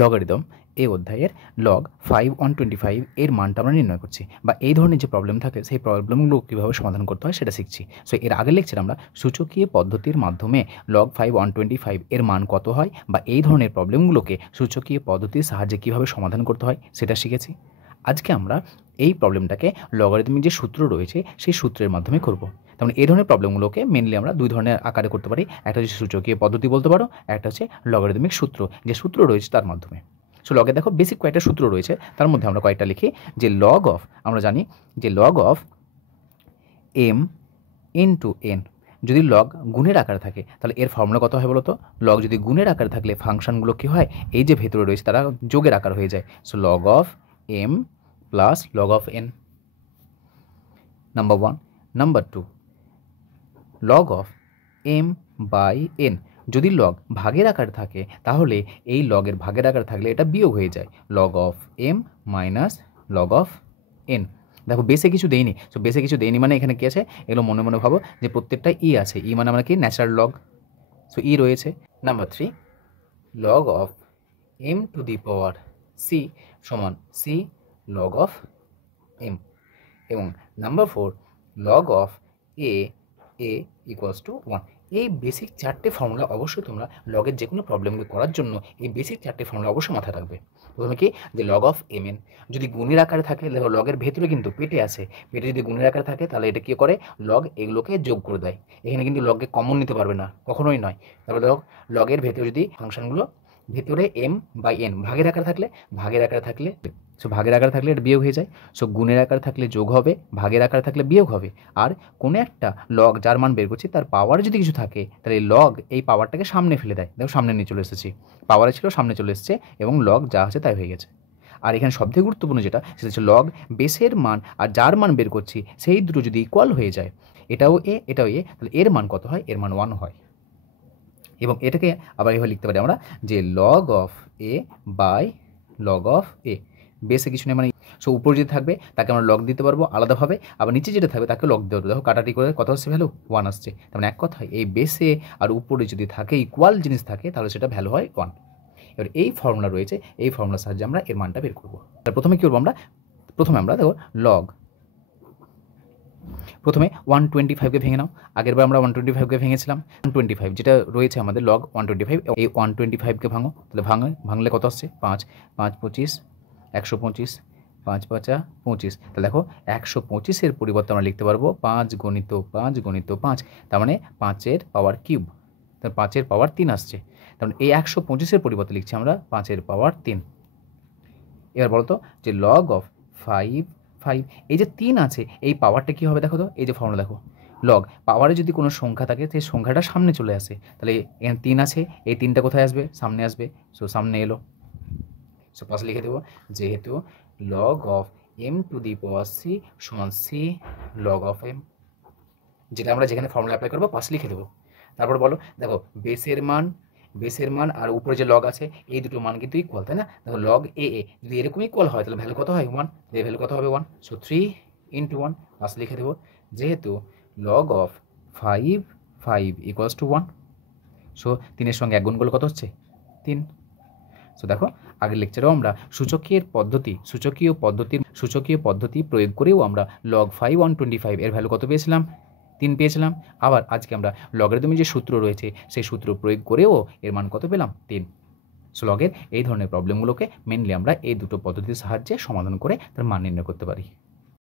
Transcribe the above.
Logarithm এই অধ্যায়ের log 5/125 এর মানটা আমরা নির্ণয় করছি বা এই ধরনের যে প্রবলেম থাকে সেই প্রবলেমগুলো কীভাবে সমাধান করতে হয় সেটা শিখছি। সো এর আগের লেকচারে আমরা সূচকীয় পদ্ধতির মাধ্যমে লগ 5/125 এর মান কত হয় বা এই ধরনের প্রবলেমগুলোকে সূচকীয় পদ্ধতির সাহায্যে কীভাবে সমাধান করতে হয় সেটা শিখেছি। আজকে আমরা এই প্রবলেমটাকে লগারিদমিক যে সূত্র রয়েছে সেই সূত্রের মাধ্যমে করব। তেমন এই ধরনের প্রবলেমগুলোকে মেনলি আমরা দুই ধরনের আকারে করতে পারি। একটা হচ্ছে সূচকীয় পদ্ধতি বলতে পারো, একটা হচ্ছে লগারিদমিক সূত্র, যে সূত্র রয়েছে তার মাধ্যমে। সো লগে দেখো বেসিক কয়েকটা সূত্র রয়েছে, তার মধ্যে আমরা কয়েকটা লিখি। যে লগ অফ, আমরা জানি যে log of m into n, যদি লগ গুণের আকারে থাকে তাহলে এর ফর্মুলা কত হয় বলো তো? লগ যদি গুণের আকারে থাকলে ফাংশনগুলো কী হয়, এই যে ভেতরে রয়েছে তারা যোগের আকার হয়ে যায়। So log of m plus log of n, number 1। Number 2, log of m by n, যদি লগ ভাগের আকার থাকে তাহলে এই লগের ভাগের আকার থাকলে এটা বিয়োগ হয়ে যায়, log of m minus log of n. দেখো বেসে কিছু দেয়নি, সো বেসে কিছু দেয়নি মানে এখানে কী আছে এগুলো মনে মনে ভাবো যে প্রত্যেকটা ই আছে, ই মানে আমরা কি ন্যাচারাল লগ, সো ই রয়েছে। Number 3, log of m to the power c সমান সি লগ অফ এম। এবং number 4, log of a equals to 1। এই বেসিক চারটে ফর্মুলা অবশ্যই তোমরা লগের যে কোনো প্রবলেমকে করার জন্য এই বেসিক চারটে ফর্মুলা অবশ্যই মাথায় রাখবে। প্রথমে কি, যে লগ অফ এম এন যদি গুণের আকারে থাকে, দেখো লগের ভেতরে কিন্তু পেটে আছে, পেটে যদি গুণের আকারে থাকে তাহলে এটা কী করে, লগ এগুলোকে যোগ করে দেয়। এখানে কিন্তু লগকে কমন নিতে পারবে না, কখনোই নয়। তারপরে দেখো লগের ভেতরে যদি ফাংশনগুলো ভেতরে এম বাই এন ভাগের আকারে থাকলে সো ভাগের আকারে থাকলে এটা বিয়োগ হয়ে যায়। সো গুণের আকারে থাকলে যোগ হবে, ভাগের আকারে থাকলে বিয়োগ হবে। আর কোনো একটা লগ যার মান বের করছি তার পাওয়ার যদি কিছু থাকে তাহলে লগ এই পাওয়ারটাকে সামনে ফেলে দেয়। দেখো সামনে নিয়ে চলে এসেছি, পাওয়ারে ছিল সামনে চলে এসেছে এবং লগ যা আছে তাই হয়ে গেছে। আর এখানে সবথেকে গুরুত্বপূর্ণ যেটা সেটা হচ্ছে লগ বেসের মান আর যার মান বের করছি সেই দুটো যদি ইকুয়াল হয়ে যায়, এটাও এ এটাও এ, তাহলে এর মান কত হয়, এর মান 1 হয়। এবং এটাকে আবার এভাবে লিখতে পারি আমরা যে log of A by log of A, বেসে কিছু নেই মানে। সো উপরে যদি থাকবে তাকে আমরা লগ দিতে পারবো আলাদাভাবে, আবার নিচে যেটা থাকবে তাকে লগ দিতে পারবো। দেখো কাটাটি করে কত আসছে, ভ্যালু 1 আসছে। তার মানে এক কথায় এই বেসে আর উপরে যদি থাকে ইকুয়াল জিনিস থাকে তাহলে সেটা ভ্যালু হয় 1। এবার এই ফর্মুলা রয়েছে, এই ফর্মুলার সাহায্যে আমরা এর মানটা বের করবো। প্রথমে কী করবো আমরা, প্রথমে দেখো লগ, প্রথমে 125কে ভেঙে নাও। আগেরবার আমরা 125কে ভেঙেছিলাম। 125 যেটা রয়েছে আমাদের লগ 125, এই 125কে ভাঙো, তাহলে ভাঙলে কত আসছে 5, 5 25, 125, 5 5 25। তাহলে দেখো 125-এর পরিবর্তে আমরা লিখতে পারবো 5 গুণিত 5 গুণিত 5, তার মানে 5-এর পাওয়ার কিউব, তার 5-এর পাওয়ার 3 আসছে। তার মানে এই 125-এর পরিবর্তে লিখছি আমরা 5-এর পাওয়ার 3। এবার বলো তো যে লগ অফ 5, এই যে 3 আছে এই পাওয়ারটা কী হবে দেখো তো, এই যে ফর্মুলা দেখো, লগ পাওয়ারে যদি কোনো সংখ্যা থাকে সেই সংখ্যাটা সামনে চলে আসে, তাহলে এখানে 3 আছে, এই 3টা কোথায় আসবে, সামনে আসবে। সো সামনে এলো, সো পাশে লিখে দেবো যেহেতু log of m to the power c সমান সি লগ অফ এম, যেটা আমরা যেখানে ফর্মুলা অ্যাপ্লাই করবো পাশে লিখে দেবো। তারপর বলো দেখো বেসের মান আর উপরে যে লগ আছে এই দুটো মান কিন্তু ইকুয়াল, তাই না? দেখো লগ এ যদি এরকম ইকুয়াল হয় তাহলে ভ্যালু কত হয় 1, এই ভ্যালু কত হবে 1। সো 3 × 1 পাশে লিখে দেবো যেহেতু log of 5 equals to 1। So 3-এর সঙ্গে 1 গুণ করলে কত হচ্ছে 3। সো দেখো আগের লেকচারেও আমরা সূচকীয় পদ্ধতি প্রয়োগ করেও আমরা লগ 5/125 এর ভ্যালু কত পেয়েছিলাম, 3 পেয়েছিলাম। আবার আজকে আমরা লগারিদমের যে সূত্র রয়েছে সেই সূত্র প্রয়োগ করেও এর মান কত পেলাম, 3। সো লগের এই ধরনের প্রবলেমগুলোকে মেনলি আমরা এই দুটো পদ্ধতির সাহায্যে সমাধান করে তার মান নির্ণয় করতে পারি।